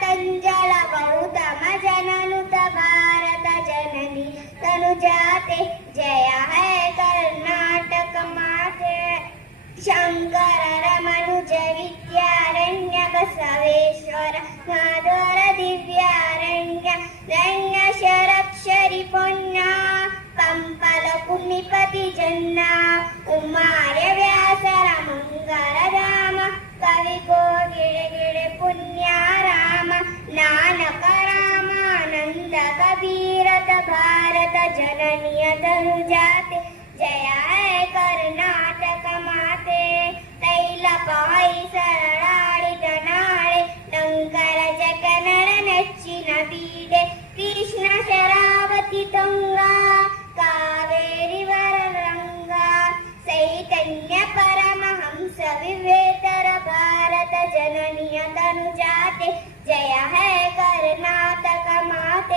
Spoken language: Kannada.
पतंजल गौतम जननुत भारत जननी तनुजाते जय है कर्नाटक माते शंकर रमनुज विद्यारण्य बसवेश्वर माधवर दिव्यारण्य रण्य शरक्षरि पुण्या पंपल पुण्यपति जन्ना उमार्य व्यासर मंगल राम कवि को गिड़े गिड़े पुण्या राम नानक रामानंद कबीरत भारत जननीय तनुजाते जय है कर्नाटक माते तैल पाई सरळाडिद नाळे लंकर जकनर ನೆಚ್ಚಿನ ಬೀಡೆ ಕೃಷ್ಣ ಶರಾವತಿ ತುಂಗಾ ಕಾವೇರಿ ವರರಂಗ ಚೈತನ್ಯ ಪರಮಹಂಸ ವಿವೇತರ ಭಾರತ ಜನನಿಯ ತನುಜಾತೆ ಜಯ ಹೈ ಕರ್ನಾಟಕ ಮಾತೆ